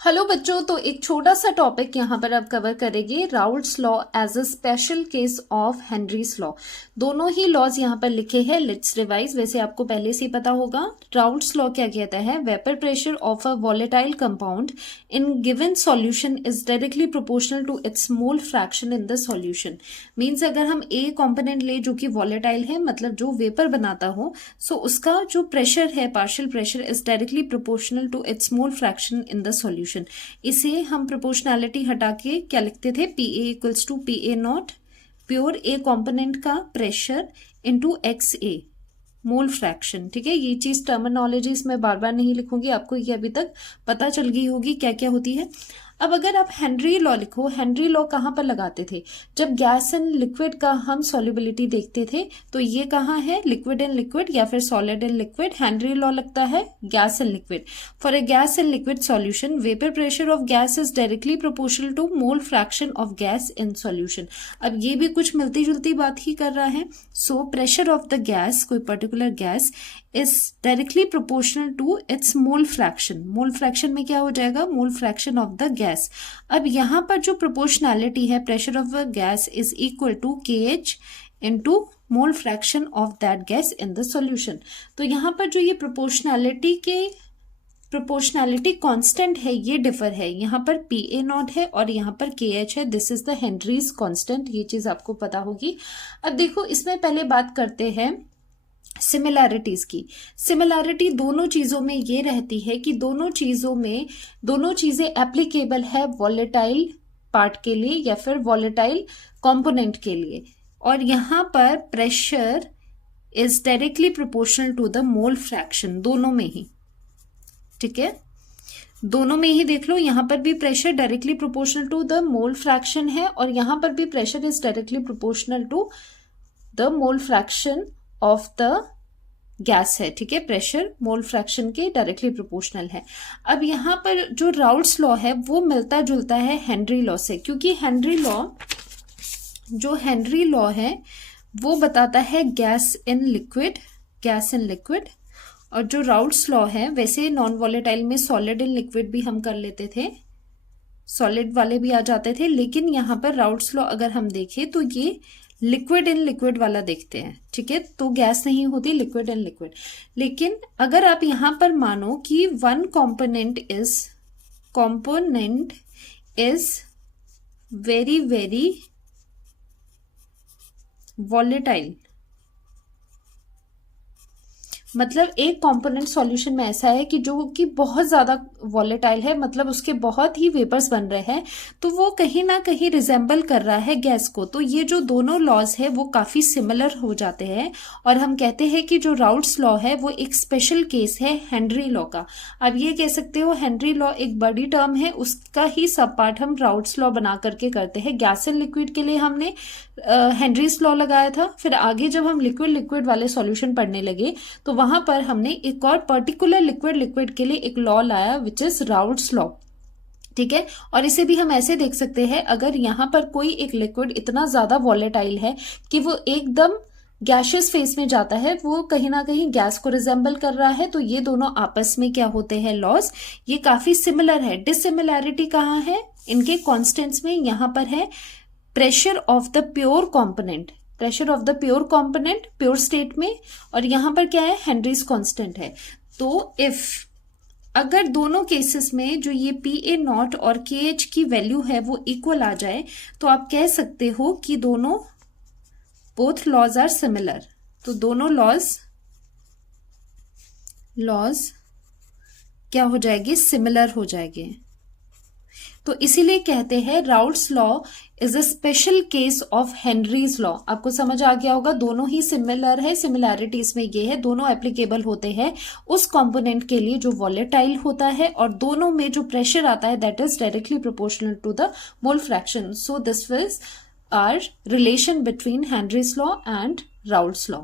Hello बच्चों, तो एक छोटा सा टॉपिक यहाँ पर अब कवर करेंगे, Raoult's law as a special case of Henry's law. दोनों ही लॉज यहाँ पर लिखे हैं। Let's revise. वैसे आपको पहले से ही पता होगा राउल्ट्स लॉ क्या कहता है। Vapour pressure of a volatile compound in given solution is directly proportional to its mole fraction in the solution. Means अगर हम ए कॉम्पोनेंट ले जो कि वॉलेटाइल है, मतलब जो वेपर बनाता हो, सो उसका जो प्रेशर है, partial pressure, is directly proportional to its mole fraction in the solution. इसे हम प्रोपोर्शनैलिटी हटा के क्या लिखते थे, P A equals to P A not pure A component का pressure into X A mole fraction. ठीक है, ये चीज टर्मिनोलॉजी इसमें बार बार नहीं लिखूंगी, आपको ये अभी तक पता चल गई होगी क्या क्या होती है। अब अगर आप हेनरी लॉ लिखो, हेनरी लॉ कहां पर लगाते थे, जब गैस एंड लिक्विड का हम सॉल्युबिलिटी देखते थे, तो ये कहां है, लिक्विड एंड लिक्विड या फिर solid and liquid. Henry law लगता है gas and liquid. For a gas and liquid solution vapour pressure of gas is directly proportional to mole fraction of gas in solution. अब ये भी कुछ मिलती जुलती बात ही कर रहा है। So pressure of the gas, कोई particular gas, is directly proportional to its mole fraction. Mole fraction में क्या हो जाएगा, mole fraction of the gas. अब यहां पर जो प्रोपोर्शनैलिटी है, pressure of a gas is equal to KH into mole fraction of that gas in the solution. तो यहां पर जो ये प्रोपोर्शनैलिटी कांस्टेंट है, ये डिफर है। यहाँ पर PA नॉट है और यहाँ पर KH है। This is the Henrys constant. ये चीज आपको पता होगी। अब देखो, इसमें पहले बात करते हैं सिमिलैरिटीज की। सिमिलैरिटी दोनों चीजों में ये रहती है कि दोनों चीजें एप्लीकेबल है वॉलेटाइल पार्ट के लिए या फिर वॉलेटाइल कंपोनेंट के लिए। और यहां पर pressure is directly proportional to the mole fraction, दोनों में ही। ठीक है, दोनों में ही देख लो, यहां पर भी pressure directly proportional to the mole fraction है और यहां पर भी pressure is directly proportional to the mole fraction of the gas है। ठीक है, प्रेशर मोल फ्रैक्शन के डायरेक्टली प्रोपोर्शनल है। अब यहां पर जो राउल्ट्स लॉ है वो मिलता जुलता है हेनरी लॉ से, क्योंकि हेनरी लॉ है वो बताता है गैस इन लिक्विड। और जो राउल्ट्स लॉ है, वैसे नॉन वॉलेटाइल में सॉलिड इन लिक्विड भी हम कर लेते थे, सॉलिड वाले भी आ जाते थे, लेकिन यहां पर राउल्ट्स लॉ अगर हम देखें तो ये लिक्विड इन लिक्विड वाला देखते हैं। ठीक है, तो गैस नहीं होती, लिक्विड इन लिक्विड। लेकिन अगर आप यहां पर मानो कि one component is very very volatile, मतलब एक कंपोनेंट सॉल्यूशन में ऐसा है कि जो कि बहुत ज्यादा वॉलेटाइल है, मतलब उसके बहुत ही वेपर्स बन रहे हैं, तो वो कहीं ना कहीं रिजेंबल कर रहा है गैस को। तो ये जो दोनों लॉज है वो काफी सिमिलर हो जाते हैं और हम कहते हैं कि जो राउल्ट्स लॉ है वो एक स्पेशल केस है हेनरी लॉ का। अब ये कह सकते हो हेनरी लॉ एक बड़ी टर्म है, उसका ही सब पार्ट हम राउल्ट्स लॉ बना करके करते हैं। गैस एंड लिक्विड के लिए हमने हेनरीज लॉ लगाया था, फिर आगे जब हम लिक्विड वाले सॉल्यूशन पढ़ने लगे तो वहां पर हमने एक और पर्टिकुलर लिक्विड के लिए एक लॉ लाया विच इज राउल्ट्स लॉ। ठीक है, और इसे भी हम ऐसे देख सकते हैं, अगर यहां पर कोई एक लिक्विड इतना ज्यादा वॉलेटाइल है कि वो एकदम गैशियस फेज में जाता है, वो कहीं ना कहीं गैस को रिजेंबल कर रहा है, तो ये दोनों आपस में क्या होते हैं, लॉज, ये काफी सिमिलर है। डिसिमिलैरिटी कहाँ है, इनके कॉन्स्टेंट्स में। यहां पर है pressure of the pure component, pure state में, और यहां पर क्या है, हेनरीज कांस्टेंट है। तो अगर दोनों केसेस में जो ये PA नॉट और KH की वैल्यू है वो इक्वल आ जाए, तो आप कह सकते हो कि बोथ लॉज आर सिमिलर। तो दोनों लॉज क्या हो जाएंगे, सिमिलर हो जाएंगे। तो इसीलिए कहते हैं Raoult's law is a special case of Henry's law. आपको समझ आ गया होगा, दोनों ही सिमिलर है। सिमिलैरिटी इसमें ये है, दोनों एप्लीकेबल होते हैं उस कंपोनेंट के लिए जो वॉलेटाइल होता है, और दोनों में जो प्रेशर आता है that is directly proportional to the mole fraction. So this was our relation between Henry's law and Raoult's law.